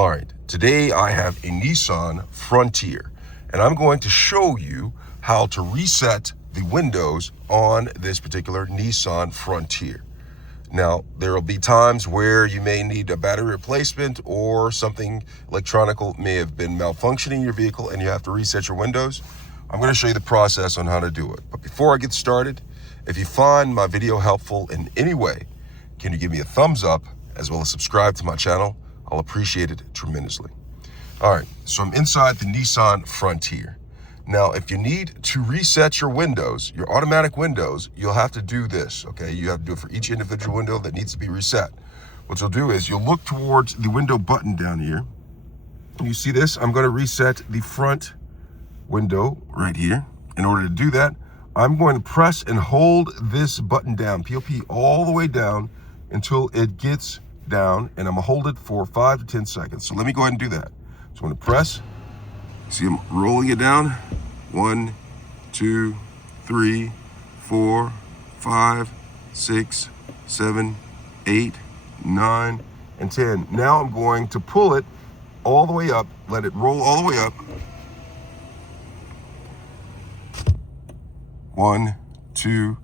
All right, today I have a Nissan Frontier, and I'm going to show you how to reset the windows on this particular Nissan Frontier. Now, there will be times where you may need a battery replacement or something electronical may have been malfunctioning in your vehicle and you have to reset your windows. I'm going to show you the process on how to do it. But before I get started, if you find my video helpful in any way, can you give me a thumbs up as well as subscribe to my channel? I'll appreciate it tremendously. All right, so I'm inside the Nissan Frontier. Now, if you need to reset your windows, your automatic windows, you'll have to do this, okay? You have to do it for each individual window that needs to be reset. What you'll do is you'll look towards the window button down here. You see this? I'm gonna reset the front window right here. In order to do that, I'm going to press and hold this button down, POP all the way down until it gets down, and I'm gonna hold it for 5 to 10 seconds. So let me go ahead and do that. So I'm gonna press, see I'm rolling it down. 1, 2, 3, 4, 5, 6, 7, 8, 9, and 10. Now I'm going to pull it all the way up, let it roll all the way up. 1, 2,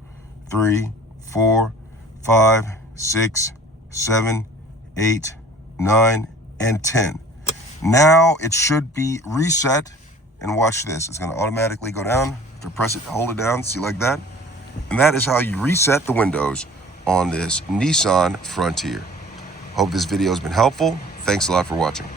3, 4, 5, 6, 7, 8, 9, and 10. Now it should be reset, and watch this. It's going to automatically go down. To press it, hold it down, see, like that. And that is how you reset the windows on this Nissan Frontier. Hope this video has been helpful. Thanks a lot for watching.